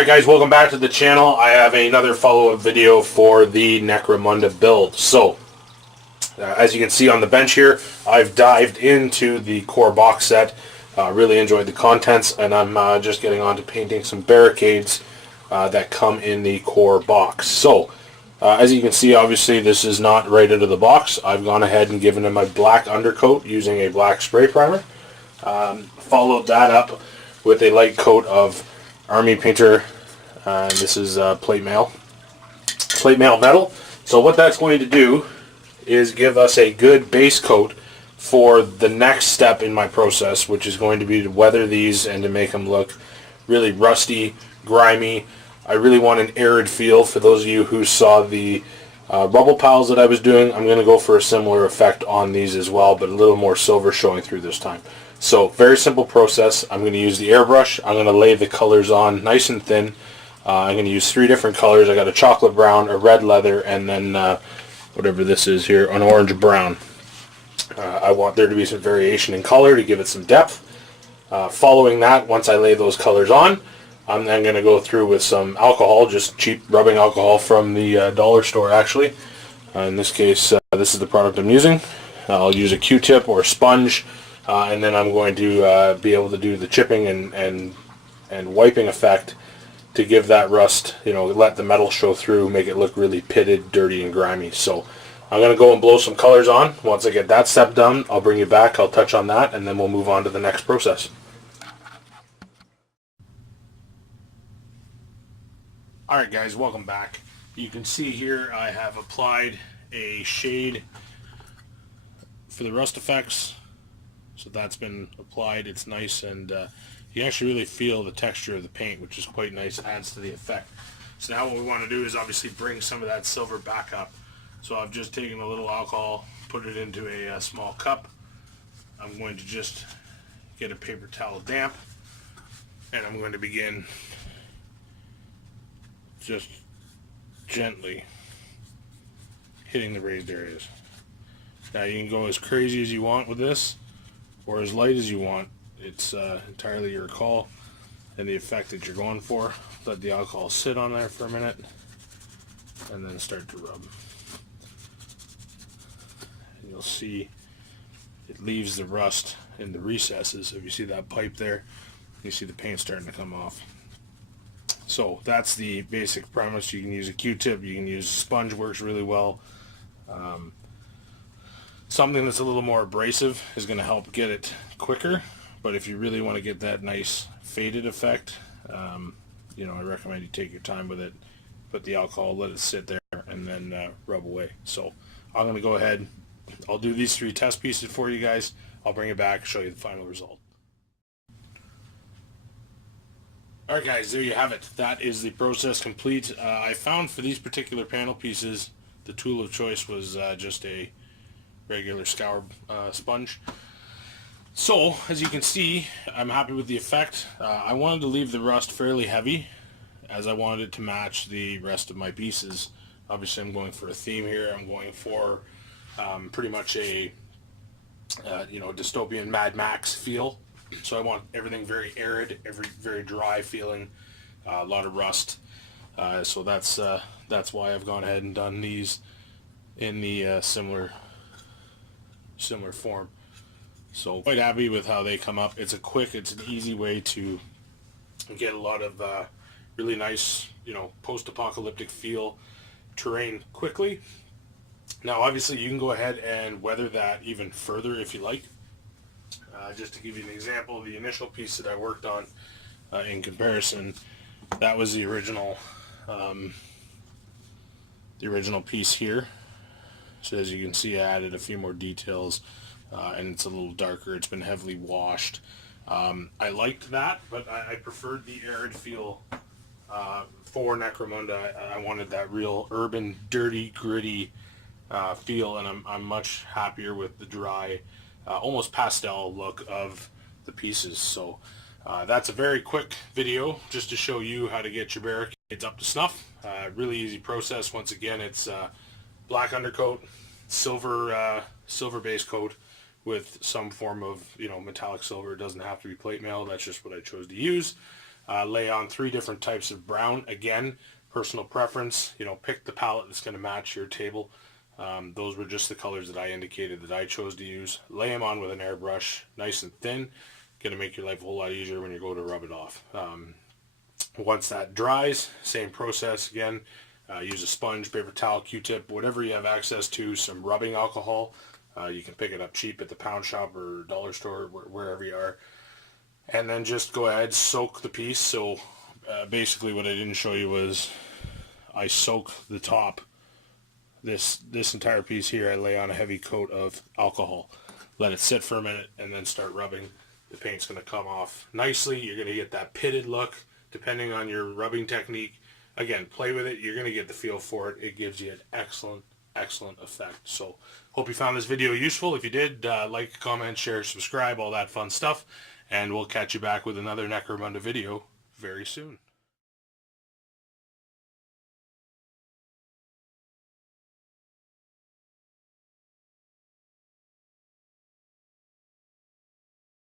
Alright guys, welcome back to the channel. I have another follow-up video for the Necromunda build. So, as you can see on the bench here, I've dived into the core box set. Really enjoyed the contents, and I'm just getting on to painting some barricades that come in the core box. So, as you can see, obviously this is not right out of the box. I've gone ahead and given him a black undercoat using a black spray primer. Followed that up with a light coat of Army Painter. This is plate mail metal. So what that's going to do is give us a good base coat for the next step in my process, which is going to be to weather these and to make them look really rusty, grimy. I really want an arid feel. For those of you who saw the rubble piles that I was doing, I'm going to go for a similar effect on these as well, but a little more silver showing through this time. So very simple process. I'm going to use the airbrush. I'm going to lay the colors on nice and thin. I'm going to use 3 different colors. I got a chocolate brown, a red leather, and then whatever this is here, an orange brown. I want there to be some variation in color to give it some depth. Following that, once I lay those colors on, I'm then going to go through with some alcohol, just cheap rubbing alcohol from the dollar store actually. In this case, this is the product I'm using. I'll use a Q-tip or a sponge. And then I'm going to be able to do the chipping and wiping effect to give that rust, you know, let the metal show through, make it look really pitted, dirty, and grimy. So I'm going to go and blow some colors on. Once I get that step done, I'll bring you back, I'll touch on that, and then we'll move on to the next process. Alright guys, welcome back. You can see here I have applied a shade for the rust effects. So that's been applied. It's nice, and you actually really feel the texture of the paint, which is quite nice. It adds to the effect. So now what we want to do is obviously bring some of that silver back up. So I've just taken a little alcohol, put it into a small cup. I'm going to just get a paper towel damp, and I'm going to begin just gently hitting the raised areas. Now you can go as crazy as you want with this, or as light as you want. It's entirely your call and the effect that you're going for. Let the alcohol sit on there for a minute and then start to rub. And you'll see it leaves the rust in the recesses. If you see that pipe there, you see the paint starting to come off. So that's the basic premise. You can use a Q-tip, you can use a sponge, works really well. Something that's a little more abrasive is going to help get it quicker, but if you really want to get that nice faded effect, you know, I recommend you take your time with it, put the alcohol, let it sit there, and then rub away. So I'm going to go ahead, I'll do these 3 test pieces for you guys, I'll bring it back, show you the final result. Alright guys, there you have it. That is the process complete. I found for these particular panel pieces, the tool of choice was just a regular scour sponge. So as you can see, I'm happy with the effect. I wanted to leave the rust fairly heavy as I wanted it to match the rest of my pieces. Obviously I'm going for a theme here. I'm going for pretty much a you know, dystopian Mad Max feel. So I want everything very arid, very dry feeling, a lot of rust. So that's why I've gone ahead and done these in the similar form. So quite happy with how they come up. It's an easy way to get a lot of really nice, you know, post-apocalyptic feel terrain quickly. Now obviously you can go ahead and weather that even further if you like. Just to give you an example, the initial piece that I worked on in comparison, that was the original piece here. So as you can see, I added a few more details, and it's a little darker. It's been heavily washed. I liked that, but I preferred the arid feel for Necromunda. I wanted that real urban, dirty, gritty feel, and I'm much happier with the dry, almost pastel look of the pieces. So that's a very quick video just to show you how to get your barricades up to snuff. Really easy process. Once again, it's black undercoat, silver base coat with some form of, you know, metallic silver. It doesn't have to be plate mail. That's just what I chose to use. lay on 3 different types of brown. Again, personal preference. Pick the palette that's going to match your table. Those were just the colors that I indicated that I chose to use. Lay them on with an airbrush, nice and thin. Going to make your life a whole lot easier when you go to rub it off. Once that dries, same process again. Use a sponge, paper towel, Q-tip, whatever you have access to, some rubbing alcohol. You can pick it up cheap at the pound shop or dollar store, wherever you are. And then just go ahead, soak the piece. So basically what I didn't show you was I soak the top. This entire piece here, I lay on a heavy coat of alcohol. Let it sit for a minute and then start rubbing. The paint's going to come off nicely. You're going to get that pitted look depending on your rubbing technique. Again, play with it. You're going to get the feel for it. It gives you an excellent effect. So, hope you found this video useful. If you did, like, comment, share, subscribe, all that fun stuff. And we'll catch you back with another Necromunda video very soon.